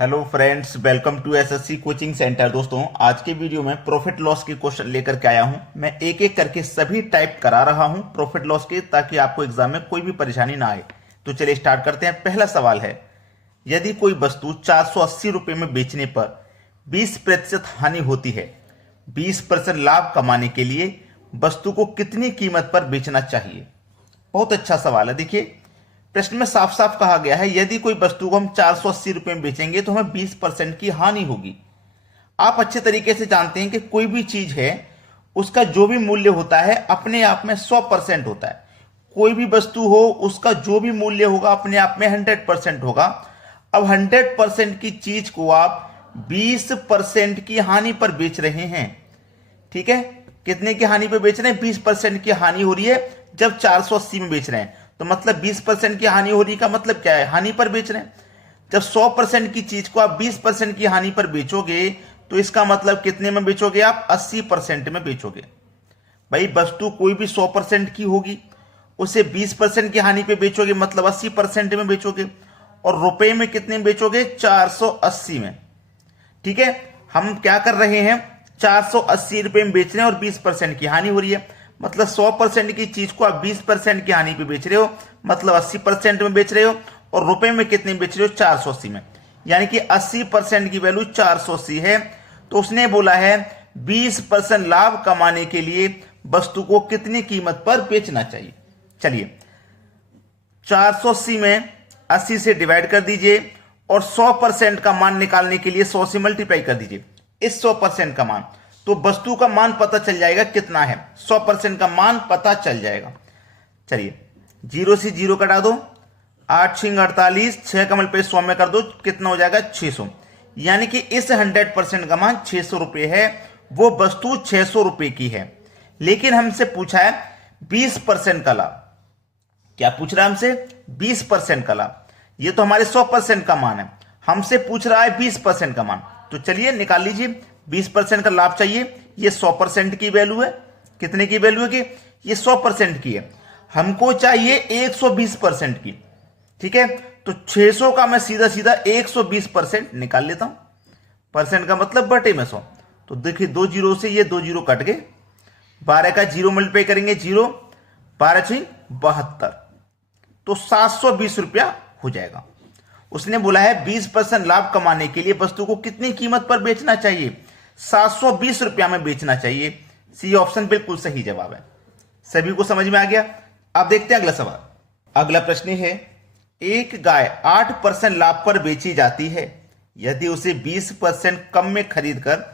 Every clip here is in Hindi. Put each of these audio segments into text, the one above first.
Hello friends, welcome to SSC coaching centre. दोस्तों, आज के वीडियो में प्रॉफिट लॉस के क्वेश्चन लेकर के आया हूं। मैं एक एक करके सभी टाइप करा रहा हूं प्रॉफिट लॉस के, ताकि आपको एग्जाम में कोई भी परेशानी ना आए। तो चलिए स्टार्ट करते हैं। पहला सवाल है, यदि कोई वस्तु 480 रुपए में बेचने पर 20% हानि होती है, 20% लाभ कमाने के लिए वस्तु को कितनी कीमत पर बेचना चाहिए? बहुत अच्छा सवाल है। देखिए, प्रश्न में साफ साफ कहा गया है, यदि कोई वस्तु को हम 480 रुपए में बेचेंगे तो हमें 20% की हानि होगी। आप अच्छे तरीके से जानते हैं कि कोई भी चीज है, उसका जो भी मूल्य होता है अपने आप में 100% होता है। कोई भी वस्तु हो, उसका जो भी मूल्य होगा अपने आप में 100% होगा। अब 100% की चीज को आप 20% की हानि पर बेच रहे हैं। ठीक है, कितने की हानि पर बेच रहे हैं? 20% की हानि हो रही है जब 480 में बेच रहे हैं। तो मतलब 20% की हानि हो रही का मतलब क्या है? हानि पर बेच रहे हैं। जब 100% की चीज को आप 20% की हानि पर बेचोगे तो इसका मतलब कितने में बेचोगे? आप 80% में बेचोगे। भाई, वस्तु कोई भी 100% की होगी, उसे 20% की हानि पे बेचोगे, मतलब 80% में बेचोगे। और रुपए में कितने में बेचोगे? 480 में। ठीक है, हम क्या कर रहे हैं? 480 रुपए में बेच रहे हैं और 20% की हानि हो रही है। मतलब 100% की चीज को आप 20% की हानि पे बेच रहे हो, मतलब 80% में बेच रहे हो। और रुपए में कितने में बेच रहे हो? 480 में। यानी कि 80% की वैल्यू 480 है। तो उसने बोला है 20% लाभ कमाने के लिए वस्तु को कितनी कीमत पर बेचना चाहिए। चलिए, 480 में 80 से डिवाइड कर दीजिए और 100% का मान निकालने के लिए 100 से मल्टीप्लाई कर दीजिए इस 100% का मान। तो वस्तु का मान पता चल जाएगा कितना है। 100% का मान पता चल जाएगा। चलिए, 0 से 0 कटा दो, 8 6 48, 6 का मल्टीप्लाई 100 में कर दो, कितना हो जाएगा? 600। यानी कि इस 100% का मान 600 रुपए है। वो वस्तु 600 रुपए की है। लेकिन हमसे पूछा है 20% का लाभ। क्या पूछ रहा है हमसे? 20% का लाभ। ये तो हमारे 100% का मान है, हमसे पूछ रहा है 20% का मान। तो चलिए निकाल लीजिए। 20% का लाभ चाहिए। ये 100% की वैल्यू है। कितने की वैल्यू है कि ये 100% की है। हमको चाहिए 120% की। ठीक है, तो 600 का मैं सीधा सीधा 120% निकाल लेता हूं। परसेंट का मतलब बटे में 100। तो देखिए, 2 जीरो से ये 2 जीरो कट गए। 12 का 0 मल्टीप्लाई करेंगे, 0 12 6 72, तो 720 रुपया हो जाएगा। उसने बोला है 20% लाभ कमाने के लिए वस्तु को कितनी कीमत पर बेचना चाहिए? 720 रुपया में बेचना चाहिए। सी ऑप्शन बिल्कुल सही जवाब है। सभी को समझ में आ गया? अब देखते हैं अगला सवाल। अगला प्रश्न है, एक गाय 8% लाभ पर बेची जाती है। यदि उसे 20% कम में खरीदकर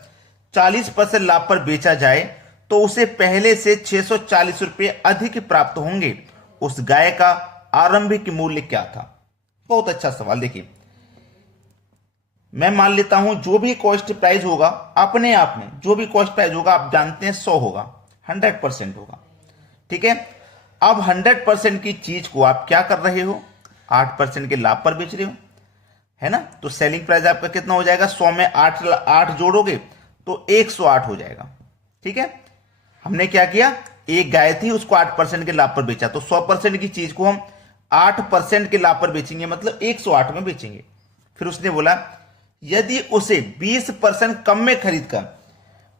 40% लाभ पर बेचा जाए तो उसे पहले से 640 रुपये अधिक प्राप्त होंगे। उस गाय का आरंभिक मूल्य क्या था? बहुत अच्छा सवाल। देखिए, मैं मान लेता हूं जो भी कॉस्ट प्राइस होगा, अपने आप में जो भी कॉस्ट प्राइस होगा, आप जानते हैं 100 होगा, 100% होगा। ठीक है, अब 100% की चीज को आप क्या कर रहे हो? 8% के लाभ पर बेच रहे हो, है ना? तो सेलिंग प्राइस आपका कितना हो जाएगा? 100 में 8 जोड़ोगे तो 108 हो जाएगा। ठीक है, हमने क्या किया? एक गाय थी, उसको 8% के लाभ पर बेचा, तो 100% की चीज को हम 8% के लाभ पर बेचेंगे, मतलब 108 में बेचेंगे। फिर उसने बोला यदि उसे 20% कम में खरीदकर,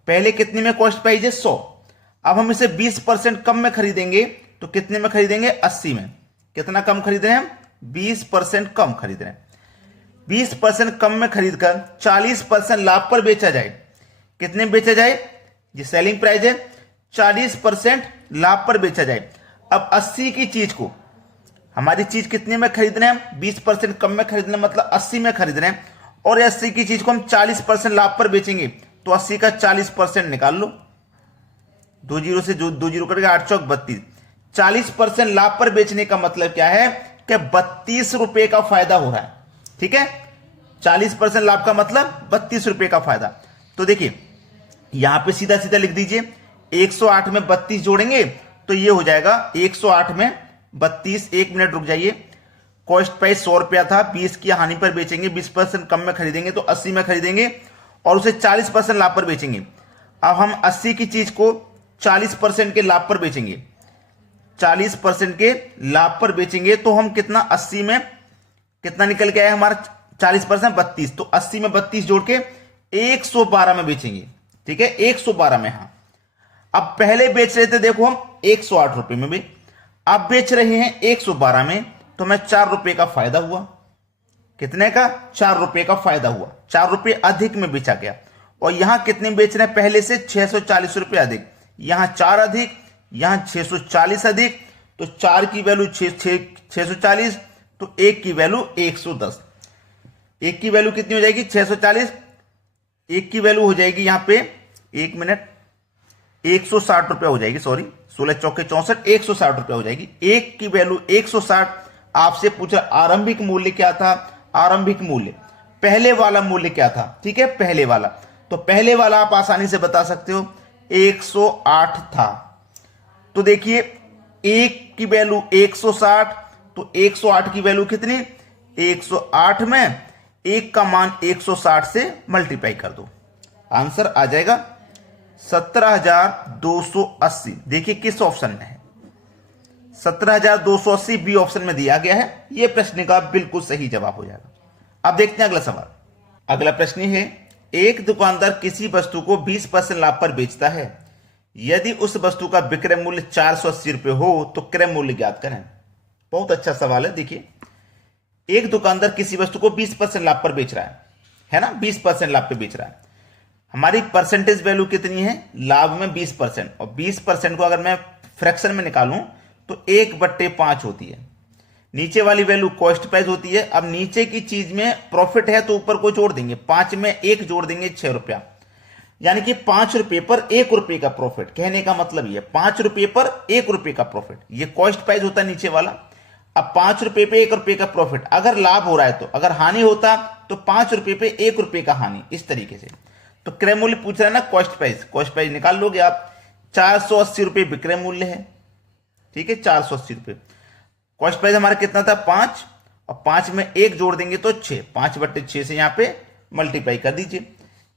पहले कितने में कॉस्ट प्राइस है? 100। अब हम इसे 20% कम में खरीदेंगे तो कितने में खरीदेंगे? 80 में। कितना कम खरीद रहे हैं हम? 20% कम खरीद रहे हैं। 20% कम में खरीदकर 40% लाभ पर बेचा जाए। कितने में बेचा जाए? ये सेलिंग प्राइस है, 40% लाभ पर बेचा जाए। अब 80 की चीज को, हमारी चीज कितने में खरीद रहे हैं? 20% कम में खरीद रहे हैं, मतलब 80 में खरीद रहे हैं। और 80 की चीज को हम 40% लाभ पर बेचेंगे, तो 80 का 40% निकाल लो। 2 जीरो से 2 जीरो कटेगा, 8 चौक 32। 40% लाभ पर बेचने का मतलब क्या है? कि 32 रुपए का फायदा हो रहा है। ठीक है, 40% लाभ का मतलब 32 रुपए का फायदा। तो देखिए, यहां पे सीधा सीधा लिख दीजिए, 108 में 32 जोड़ेंगे तो ये हो जाएगा 108 में 32। 1 मिनट रुक जाइए। कॉस्ट प्राइस 100 रुपया था, 20 की हानि पर बेचेंगे, 20% कम में खरीदेंगे तो 80 में खरीदेंगे और उसे 40% लाभ पर बेचेंगे। अब हम 80 की चीज को 40% के लाभ पर बेचेंगे, 40% के लाभ पर बेचेंगे तो हम कितना, 80 में कितना निकल के आया हमारा? 40% 32, तो 80 में 32 जोड़ के 112 में बेचेंगे। ठीक है, 112 में। हाँ, अब पहले बेच रहे थे देखो हम 108 रुपए में भी, अब बेच रहे हैं 112 में, तो मैं 4 रुपए का फायदा हुआ। कितने का? 4 रुपए का फायदा हुआ। 4 रुपए अधिक में बेचा गया। और यहां कितने बेच रहे हैं? पहले से 640 रुपए अधिक, यहां 4 अधिक, यहां 640 अधिक, तो 4 की वैल्यू 640, तो 1 की वैल्यू 110। 1 की वैल्यू कितनी हो जाएगी? 640। 1 की वैल्यू हो जाएगी यहां पे, 1 मिनट, 160 रुपया हो जाएगी। सॉरी, 16 चौके 64, 160 रुपया हो जाएगी। 1 की वैल्यू 160। आपसे पूछा आरंभिक मूल्य क्या था? आरंभिक मूल्य, पहले वाला मूल्य क्या था? ठीक है, पहले वाला। तो पहले वाला आप आसानी से बता सकते हो, 108 था। तो देखिए 1 की वैल्यू 160, तो 108 की वैल्यू कितनी? 108 में 1 का मान 160 से मल्टीप्लाई कर दो, आंसर आ जाएगा 17,280। देखिए किस ऑप्शन में है? 17,280 बी ऑप्शन में दिया गया है। यह प्रश्न का बिल्कुल सही जवाब हो जाएगा। अब देखते हैं अगला सवाल। अगला प्रश्न है, एक दुकानदार किसी वस्तु को 20% लाभ पर बेचता है। यदि उस वस्तु का विक्रय मूल्य 480 रुपये हो तो क्रय मूल्य ज्ञात करें। बहुत अच्छा सवाल है। देखिए, एक दुकानदार किसी वस्तु को 20% लाभ पर बेच रहा है ना, 20% लाभ पे बेच रहा है। हमारी परसेंटेज वैल्यू कितनी है? लाभ में 20%, और 20% को अगर मैं फ्रैक्शन में निकालूं तो 1/5 होती है। नीचे वाली वैल्यू कॉस्ट प्राइस होती है। अब नीचे की चीज में प्रॉफिट है तो ऊपर को जोड़ देंगे, 5 में 1 जोड़ देंगे, 6 रुपया, यानी कि 5 रुपए पर 1 रुपए का प्रॉफिट। कहने का मतलब ये 5 रुपए पर 1 रुपए का प्रॉफिट, ये कॉस्ट प्राइस होता है नीचे वाला। अब 5 रुपए पे 1 रुपए का प्रॉफिट, अगर लाभ हो रहा है तो, अगर हानि होता तो 5 रुपए पे 1 रुपए का हानि, इस तरीके से। तो क्रय मूल्य पूछ रहा है ना, कॉस्ट प्राइस, कॉस्ट प्राइस निकाल लोगे आप। 480 रुपए विक्रय मूल्य है। ठीक है, 480 रुपए। कॉस्ट प्राइस हमारा कितना था? 5, और 5 में 1 जोड़ देंगे तो 6, 5/6 से यहां पे मल्टीप्लाई कर दीजिए,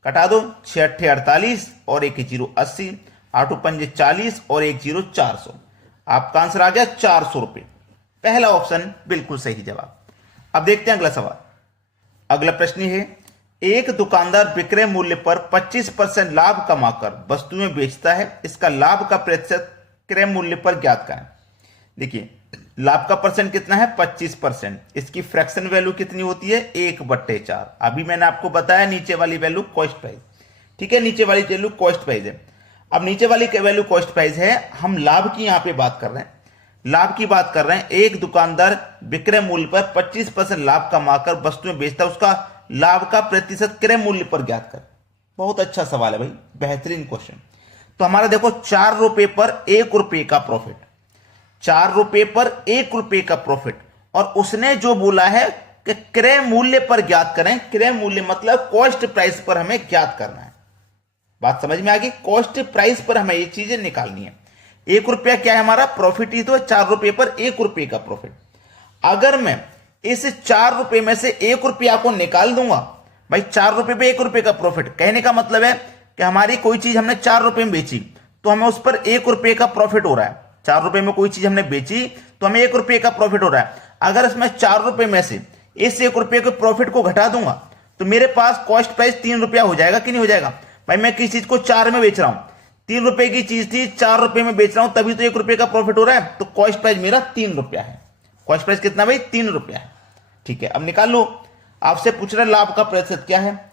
कटा दो। 6 8 48 और 1 0 80, 8 5 40 और 1 0 400। आपका आंसर आ गया 400 रुपए। पहला ऑप्शन बिल्कुल सही जवाब। अब देखते हैं अगला सवाल। अगला प्रश्न है, एक दुकानदार विक्रय मूल्य पर 25% लाभ कमाकर वस्तुएं बेचता है। इसका लाभ का प्रतिशत क्रय मूल्य पर ज्ञात करें। देखिए, लाभ का परसेंट कितना है? 25%। इसकी फ्रैक्शन वैल्यू कितनी होती है? 1/4। अभी मैंने आपको बताया नीचे वाली वैल्यू कॉस्ट प्राइस। ठीक है, नीचे वाली वैल्यू कॉस्ट प्राइस है। अब नीचे वाली वैल्यू कॉस्ट प्राइस है, हम लाभ की यहां पे बात कर रहे हैं। लाभ की बात कर रहे हैं। एक दुकानदार विक्रय मूल्य पर 25% लाभ कमाकर वस्तुएं बेचता है, उसका लाभ का प्रतिशत क्रय मूल्य पर ज्ञात कर। बहुत अच्छा सवाल है भाई, बेहतरीन क्वेश्चन। तो हमारा देखो 4 रुपए पर 1 रुपए का प्रॉफिट, 4 रुपए पर 1 रुपए का प्रॉफिट, और उसने जो बोला है कि क्रय मूल्य पर ज्ञात करें। क्रय मूल्य मतलब कॉस्ट प्राइस पर हमें ज्ञात करना है। बात समझ में आ गई? कॉस्ट प्राइस पर हमें ये चीजें निकालनी है। 1 रुपया क्या है हमारा? प्रॉफिट ही तो है। 4 रुपए पर 1 रुपए का प्रॉफिट। अगर मैं इस 4 रुपए में से 1 रुपया को निकाल दूंगा, भाई 4 रुपए पे 1 रुपए का प्रॉफिट, कहने का मतलब है कि हमारी कोई चीज हमने 4 रुपए में बेची तो हमें उस पर 1 रुपए का प्रॉफिट हो रहा है। 4 रुपए में कोई चीज हमने बेची तो हमें 1 रुपए का प्रॉफिट हो रहा है। अगर इसमें 4 रुपए में से इस 1 रुपए के प्रॉफिट को घटा दूंगा तो मेरे पास कॉस्ट प्राइस 3 रुपया हो जाएगा कि नहीं हो जाएगा? भाई मैं किसी चीज को 4 में बेच रहा हूं, 3 रुपए की चीज थी, 4 रुपए में बेच रहा हूं, तभी तो 1 रुपए का प्रॉफिट हो रहा है। तो कॉस्ट प्राइस मेरा 3 रुपया है। कॉस्ट प्राइस कितना भाई? 3 रुपया है। ठीक है, अब निकाल लो। आपसे पूछ रहा है लाभ का प्रतिशत क्या है,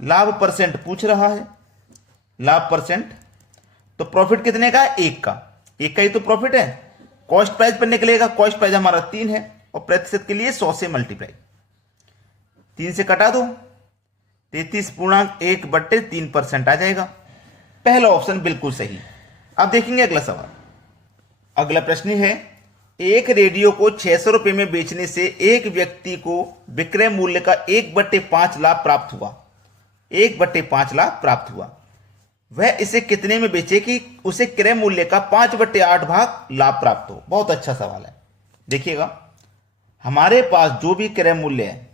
लाभ परसेंट पूछ रहा है, लाभ परसेंट। तो प्रॉफिट कितने का है? 1 का, 1 का ही तो प्रॉफिट है। कॉस्ट प्राइस पर निकलेगा, कॉस्ट प्राइस हमारा 3 है, और प्रतिशत के लिए 100 से मल्टीप्लाई, 3 से कटा दो, 33.1/3% आ जाएगा। पहला ऑप्शन बिल्कुल सही। अब देखेंगे अगला सवाल। अगला प्रश्न है, एक रेडियो को 600 रुपए में बेचने से एक व्यक्ति को विक्रय मूल्य का 1/5 लाभ प्राप्त हुआ। 1/5 लाभ प्राप्त हुआ। वह इसे कितने में बेचे कि उसे क्रय मूल्य का 5/8 भाग लाभ प्राप्त हो? बहुत अच्छा सवाल है। देखिएगा, हमारे पास जो भी क्रय मूल्य है,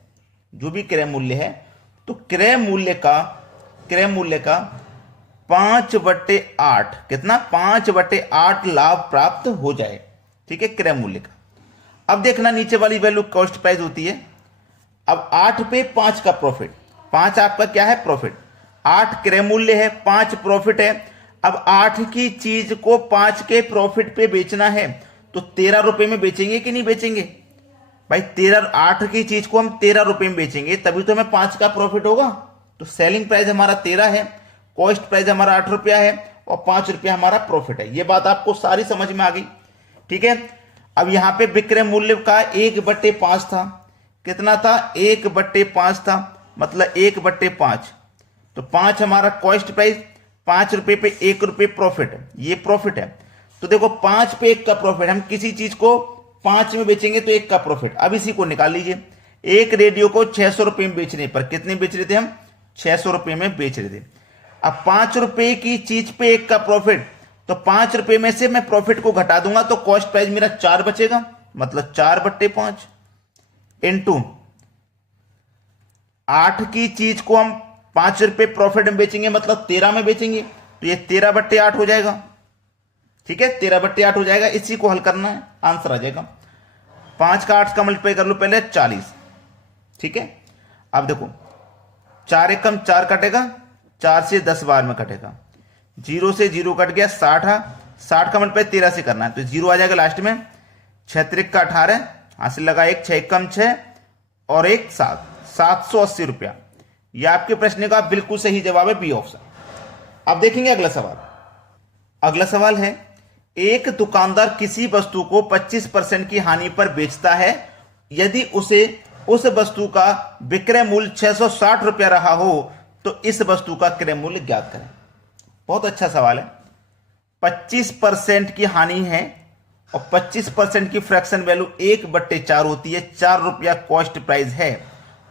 जो भी क्रय मूल्य है, तो क्रय मूल्य का 5/8, कितना? 5/8 लाभ प्राप्त हो जाए। ठीक है, क्रय मूल्य का। अब देखना नीचे वाली वैल्यू कॉस्ट प्राइस होती है। अब 8 पे 5 का प्रॉफिट, 5 आपका क्या है प्रॉफिट, 8 क्रय मूल्य है, 5 प्रॉफिट है। अब 8 की चीज को 5 के प्रॉफिट पे बेचना है तो 13 रुपए में बेचेंगे कि नहीं बेचेंगे भाई? 8 की चीज को हम 13 रुपए में बेचेंगे तभी तो हमें 5 का प्रॉफिट होगा। तो सेलिंग प्राइस हमारा 13 है, कॉस्ट प्राइस हमारा 8 रुपया है और 5 रुपया हमारा प्रॉफिट है। ये बात आपको सारी समझ में आ गई, ठीक है। अब यहां पे विक्रय मूल्य का 1/5 था, कितना था 1/5 था, मतलब 1/5। तो 5 हमारा कॉस्ट प्राइस, 5 रुपए पे 1 रुपए प्रॉफिट, ये प्रॉफिट है। तो देखो 5 पे 1 का प्रॉफिट, हम किसी चीज को 5 में बेचेंगे तो 1 का प्रॉफिट। अब इसी को निकाल लीजिए, एक रेडियो को 600 रुपए में बेचने पर कितने बेच रहे थे हम? 600 रुपए में बेच रहे थे। अब 5 रुपए की चीज पे 1 का प्रॉफिट, तो 5 रुपए में से मैं प्रॉफिट को घटा दूंगा तो कॉस्ट प्राइस मेरा 4 बचेगा, मतलब 4/5 इंटू 8 की चीज को हम 5 रुपए प्रॉफिट में बेचेंगे, मतलब 13 में बेचेंगे तो ये 13/8 हो जाएगा, ठीक है, 13/8 हो जाएगा। इसी को हल करना है, आंसर आ जाएगा। 5 का 8 का मल्टीप्लाई कर लो पहले, 40, ठीक है। अब देखो 4 एकम 4 कटेगा, 4 से 10 बार में कटेगा, 0 से 0 कट गया, 60 है, 60 का मल्टीप्लाई 13 से करना है तो 0 आ जाएगा लास्ट में। 6 त्रिक का 18, हासिल लगा 1, 6 एकम 6 और 1 7, 780 रुपया। यह आपके प्रश्न का बिल्कुल सही जवाब है, बी ऑप्शन। अब देखेंगे अगला सवाल। अगला सवाल है, एक दुकानदार किसी वस्तु को 25% की हानि पर बेचता है यदि उसे उस वस्तु का विक्रय मूल्य 660 रुपया रहा हो तो इस वस्तु का क्रय मूल्य ज्ञात करें। बहुत अच्छा सवाल है। 25% की हानि है और 25% की फ्रैक्शन वैल्यू 1/4 होती है, 4 रुपया कॉस्ट प्राइस है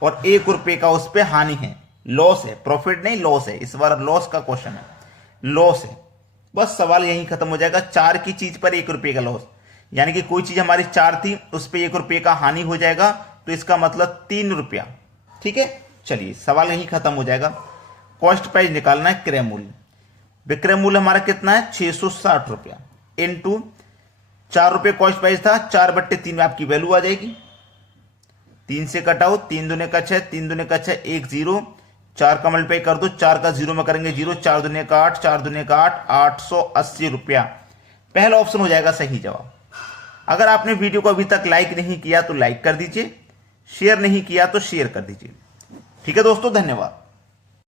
और 1 रुपये का उस पर हानि है, लॉस है, प्रॉफिट नहीं लॉस है। इस बार लॉस का क्वेश्चन है, लॉस है। बस सवाल यहीं खत्म हो जाएगा। 4 की चीज पर 1 रुपये का लॉस, यानी कि कोई चीज हमारी 4 थी उस पर 1 रुपये का हानि हो जाएगा तो इसका मतलब 3 रुपया, ठीक है। चलिए सवाल यहीं खत्म हो जाएगा। कॉस्ट प्राइस निकालना है, क्रय मूल्य, विक्रय मूल्य हमारा कितना है 660 रुपया इंटू 4 रुपये कॉस्ट प्राइस था, 4/3 में आपकी वैल्यू आ जाएगी। 3 से कटाओ, 3 दूने का 6, 3 दूने का 6, 1 0, 4 का मल्टीप्लाई कर दो, 4 का 0 में करेंगे 0, 4 दूने का 8, 4 दूने का 8, 880 रुपया। पहला ऑप्शन हो जाएगा सही जवाब। अगर आपने वीडियो को अभी तक लाइक नहीं किया तो लाइक कर दीजिए, शेयर नहीं किया तो शेयर कर दीजिए, ठीक है दोस्तों, धन्यवाद।